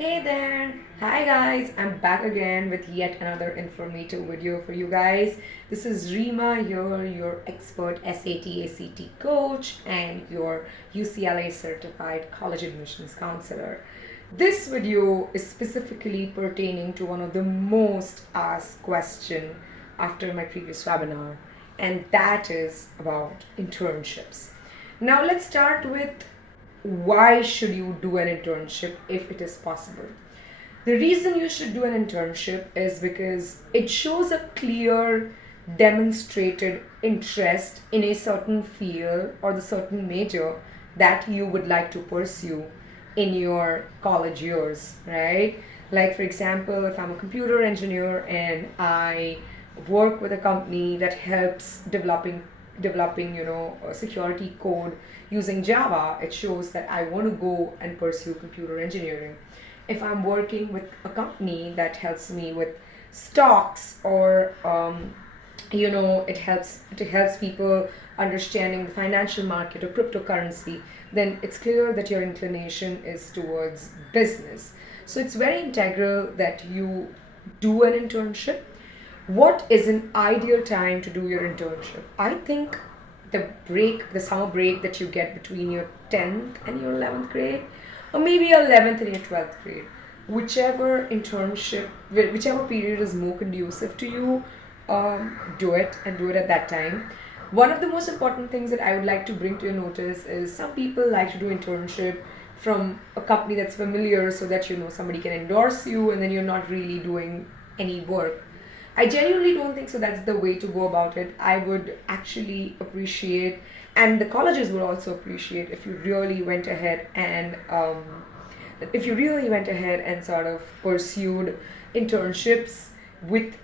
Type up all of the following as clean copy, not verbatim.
Hey there! Hi guys, I'm back again with yet another informative video for you guys. This is Rima here, your expert SAT ACT coach and your UCLA certified college admissions counselor. This video is specifically pertaining to one of the most asked question after my previous webinar, and that is about internships. Now let's start with why should you do an internship if it is possible. The reason you should do an internship is because it shows a clear demonstrated interest in a certain field or the certain major that you would like to pursue in your college years, right? Like for example, if I'm a computer engineer and I work with a company that helps developing security code using Java, it shows that I want to go and pursue computer engineering. If I'm working with a company that helps me with stocks or it helps people understanding the financial market or cryptocurrency, then it's clear that your inclination is towards business. So it's very integral that you do an internship. What is an ideal time to do your internship? I think the summer break that you get between your 10th and your 11th grade, or maybe your 11th and your 12th grade, whichever period is more conducive to you, do it and do it at that time. One of the most important things that I would like to bring to your notice is some people like to do internship from a company that's familiar so that somebody can endorse you and then you're not really doing any work. I genuinely don't think so that's the way to go about it. I would actually appreciate, and the colleges would also appreciate, if you really went ahead and sort of pursued internships with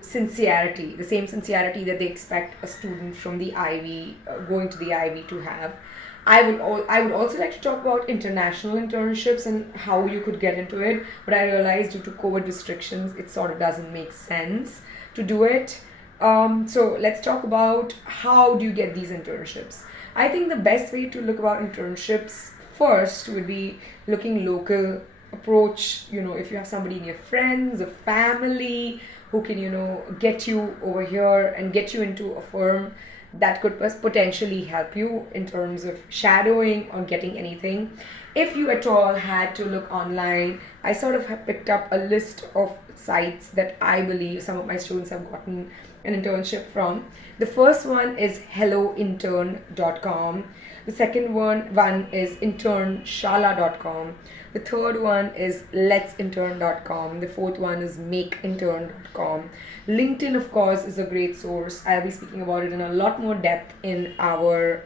sincerity, the same sincerity that they expect a student from the Ivy going to the Ivy to have. I would also like to talk about international internships and how you could get into it, but I realized due to COVID restrictions, it sort of doesn't make sense to do it. So let's talk about how do you get these internships. I think the best way to look about internships first would be looking local. Approach, if you have somebody in your friends or family who can get you over here and get you into a firm that could potentially help you in terms of shadowing or getting anything. If you at all had to look online, I sort of have picked up a list of sites that I believe some of my students have gotten an internship from. The first one is hellointern.com. The second one is internshala.com. The third one is letsintern.com. The fourth one is makeintern.com. LinkedIn, of course, is a great source. I'll be speaking about it in a lot more depth in our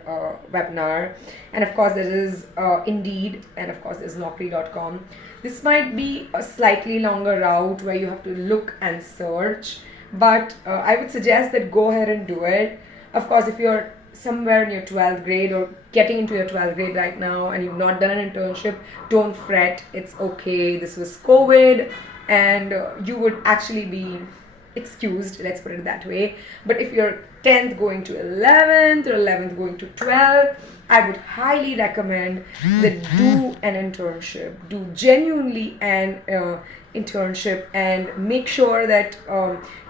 webinar. And of course, there is Indeed, and of course, there's Naukri.com. This might be a slightly longer route where you have to look and search, but I would suggest that go ahead and do it. Of course, if you're somewhere in your 12th grade or getting into your 12th grade right now and you've not done an internship, don't fret. It's okay. This was COVID and you would actually be excused, let's put it that way. But if you're 10th going to 11th or 11th going to 12th, I would highly recommend that do an internship. Do genuinely an internship and make sure that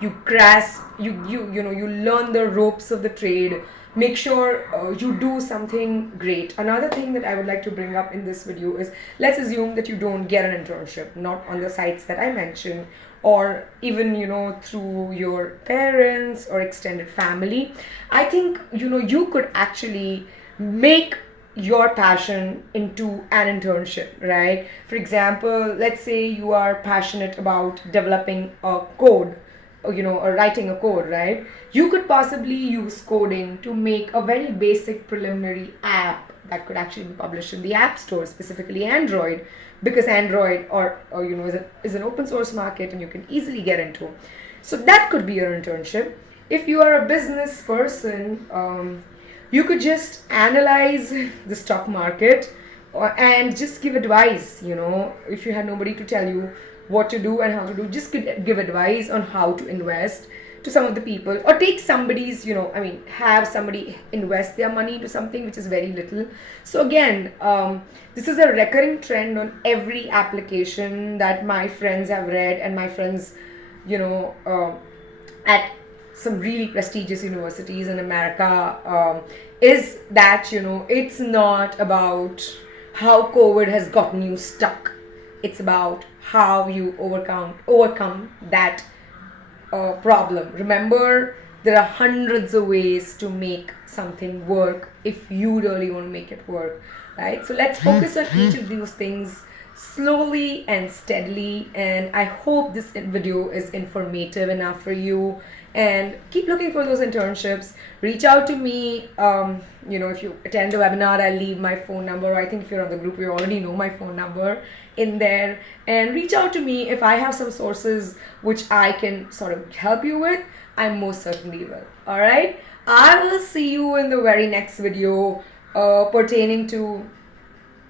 you grasp, you learn the ropes of the trade. Make sure you do something great. Another thing that I would like to bring up in this video is, let's assume that you don't get an internship, not on the sites that I mentioned, or even through your parents or extended family. I think you could actually make your passion into an internship, right? For example, let's say you are passionate about developing a code, or writing a code, right? You could possibly use coding to make a very basic preliminary app that could actually be published in the App Store, specifically Android, because Android is an open source market and you can easily get into. So that could be your internship. If you are a business person, you could just analyze the stock market and just give advice. If you had nobody to tell you what to do and how to do, just give advice on how to invest to some of the people, or take somebody's, have somebody invest their money into something which is very little. So again, this is a recurring trend on every application that my friends have read, and my friends, you know, at some really prestigious universities in America, is that, it's not about how COVID has gotten you stuck. It's about how you overcome that problem. Remember, there are hundreds of ways to make something work if you really want to make it work, right? So let's focus on each of those things slowly and steadily. And I hope this video is informative enough for you. And keep looking for those internships. Reach out to me. If you attend the webinar, I'll leave my phone number. I think if you're on the group, you already know my phone number in there. And reach out to me if I have some sources which I can sort of help you with. I most certainly will. All right. I will see you in the very next video pertaining to,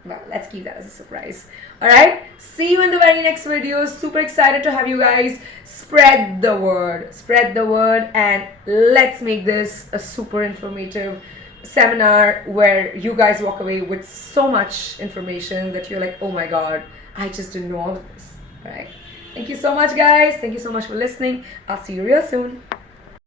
well, let's keep that as a surprise. All right. See you in the very next video. Super excited to have you guys. Spread the word. Spread the word, and let's make this a super informative seminar where you guys walk away with so much information that you're like, oh my God, I just didn't know all of this. All right. Thank you so much, guys. Thank you so much for listening. I'll see you real soon.